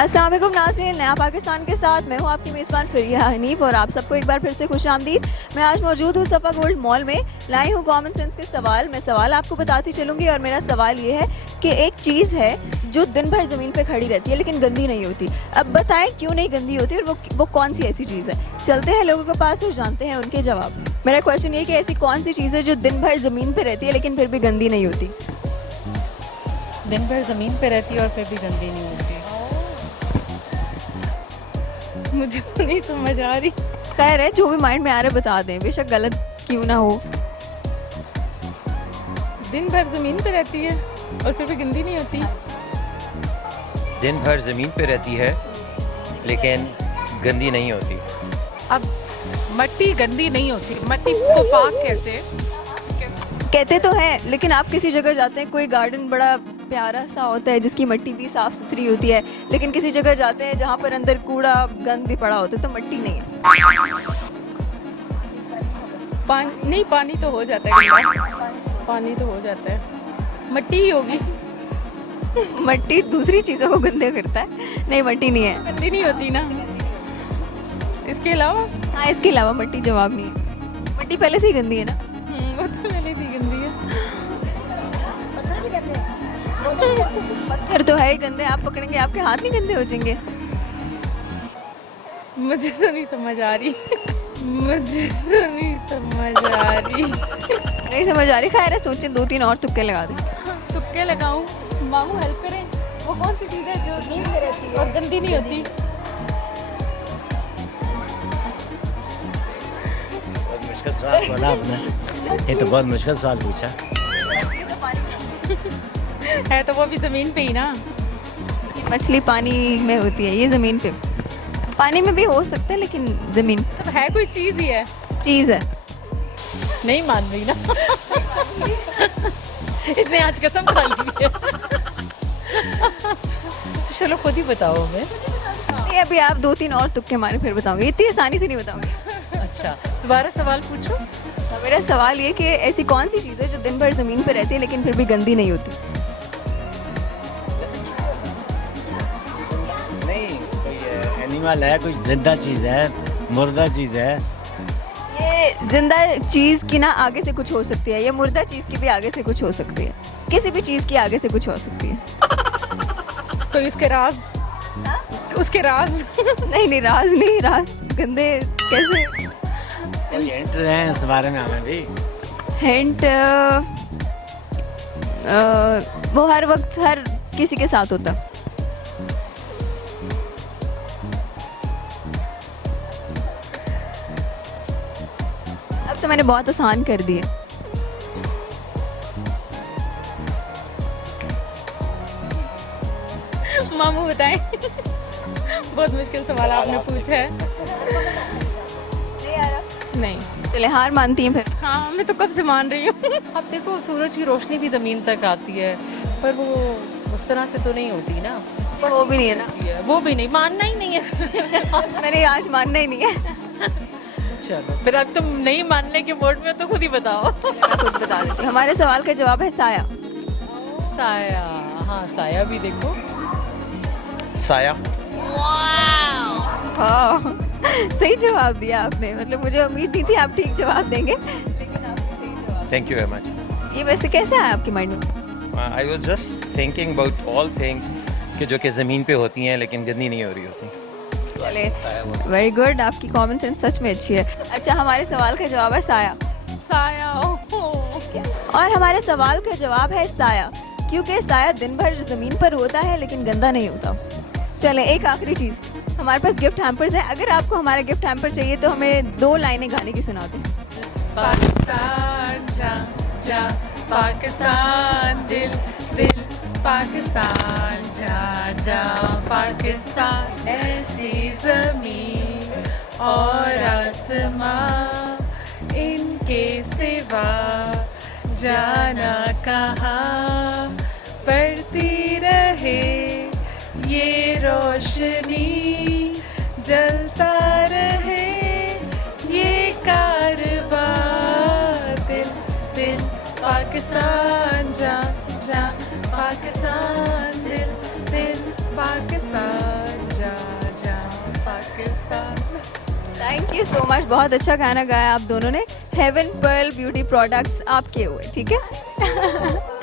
अस्सलाम वालेकुम नाज़रीन, नया पाकिस्तान के साथ मैं हूँ आपकी मेज़बान फ़रिया हनीफ और आप सबको एक बार फिर से खुशामदीद। मैं आज मौजूद हूँ सफ़ा गोल्ड मॉल में, लाई हूँ कॉमन सेंस के सवाल। मैं सवाल आपको बताती चलूँगी और मेरा सवाल ये है कि एक चीज़ है जो दिन भर ज़मीन पे खड़ी रहती है लेकिन गंदी नहीं होती। अब बताएं क्यों नहीं गंदी होती और वो कौन सी ऐसी चीज़ है। चलते हैं लोगों के पास और जानते हैं उनके जवाब। मेरा क्वेश्चन ये कि ऐसी कौन सी चीज़ है जो दिन भर ज़मीन पर रहती है लेकिन फिर भी गंदी नहीं होती। दिन भर ज़मीन पे रहती है और फिर भी गंदी नहीं होती। मुझे तो नहीं समझ आ रही। खैर है, जो भी माइंड में आ रहा है बता दें, बेशक गलत क्यों ना हो। दिन भर ज़मीन पे रहती है और फिर भी गंदी नहीं होती। दिन भर ज़मीन पे रहती है लेकिन गंदी नहीं होती। अब मट्टी गंदी नहीं होती, मट्टी को पाक कहते तो हैं, लेकिन आप किसी जगह जाते हैं, कोई गार्डन बड़ा प्यारा सा होता है जिसकी मिट्टी भी साफ़ सुथरी होती है, लेकिन किसी जगह जाते हैं जहाँ पर अंदर कूड़ा गंद भी पड़ा होता है, तो मिट्टी नहीं है। नहीं, पानी तो हो जाता है गंदा। पानी तो हो जाता है, मट्टी ही होगी। मिट्टी दूसरी चीज़ों को गंदे करता है, नहीं मिट्टी नहीं है। गंदी नहीं होती ना। इसके अलावा हाँ, इसके अलावा मिट्टी जवाब नहीं है। मिट्टी पहले से ही गंदी है ना। वो तो पहले से ही गंदी है। पत्थर तो है ही गंदे, आप पकड़ेंगे आपके हाथ नहीं गंदे हो जाएंगे। मुझे तो नहीं समझ आ रही। मुझे तो नहीं समझ आ रही। नहीं समझ आ रही। खैर है, सोचें, 2-3 और तुक्के लगा दें। तुक्के लगाऊं? मामू हेल्प करें। वो कौन सी चीज़ है जो नींद में रहती है और गंदी नहीं होती? बहुत मुश्किल सवाल बोला आपने। ये तो बहुत मुश्किल सवाल पूछा। है तो वो भी ज़मीन पे ही ना। मछली पानी में होती है, ये ज़मीन पे। पानी में भी हो सकता है लेकिन ज़मीन तो है, कोई चीज़ ही है। चीज़ है। नहीं मान रही ना। इसने आज कसम खा ली है। तो चलो खुद ही बताओ हमें। नहीं, अभी आप 2-3 और तुक्के मारे फिर बताऊंगी, इतनी आसानी से नहीं बताऊंगी। अच्छा, दोबारा सवाल पूछो। तो मेरा सवाल ये कि ऐसी कौन सी चीज़ है जो दिन भर ज़मीन पर रहती है लेकिन फिर भी गंदी नहीं होती। नहीं, कोई एनिमल है, कोई जिंदा चीज़ है, मुर्दा चीज़ है। ये जिंदा चीज़ की ना आगे से कुछ हो सकती है, ये मुर्दा चीज़ की भी आगे से कुछ हो सकती है, किसी भी चीज़ की आगे से कुछ हो सकती है। तो इसके राज? उसके राज? नहीं, राज नहीं, राज गंदे कैसे। कोई हिंट हैं इस बारे में हमें भी। हिंट, वो हर वक्त हर किसी के साथ होता। अब तो मैंने बहुत आसान कर दिए। मामू बताएं। बहुत मुश्किल सवाल आपने पूछा है। नहीं, चले हार मानती हैं फिर। हाँ, मैं तो कब से मान रही हूँ। अब देखो, सूरज की रोशनी भी ज़मीन तक आती है, पर वो उस तरह से तो नहीं होती ना। वो भी नहीं है ना। वो भी नहीं, मानना ही नहीं है। मैंने आज मानना ही नहीं है। चलो फिर, अब तुम नहीं मानने के मोड में हो तो खुद ही बताओ। मैं खुद बता देती हूँ। हमारे सवाल का जवाब है साया। साया। हाँ, साया भी देखो। साया। हाँ, सही जवाब दिया आपने। मतलब मुझे उम्मीद नहीं थी आप ठीक जवाब देंगे, लेकिन आपने सही जवाब। Thank you very much. ये वैसे कैसे आया आपके माइंड में? I was just thinking about all things कि जो कि ज़मीन पे होती हैं लेकिन गंदी नहीं हो रही होती। चले, वेरी गुड, आपकी कॉमन सेंस सच में अच्छी है। अच्छा, हमारे सवाल का जवाब है साया। साया। और हमारे सवाल का जवाब है साया, क्योंकि साया दिन भर ज़मीन पर होता है लेकिन गंदा नहीं होता। चलें, एक आखिरी चीज़, हमारे पास गिफ्ट हैम्पर्स है। अगर आपको हमारा गिफ्ट हैम्पर चाहिए तो हमें 2 लाइनें गाने की सुना दें। पाकिस्तान जा जा, पाकिस्तान दिल दिल, पाकिस्तान जा जा, पाकिस्तान ऐसी ज़मीन और आसमां, इनके सिवा जाना कहाँ, पड़ती रहे ये रोशनी, जलता रहे ये कारवां, दिल दिल पाकिस्तान जा जा, पाकिस्तान दिल दिल, Pakistan thank you so much, बहुत अच्छा गाना गाया आप दोनों ने। हेवन पर्ल ब्यूटी प्रोडक्ट्स आपके हुए, ठीक है।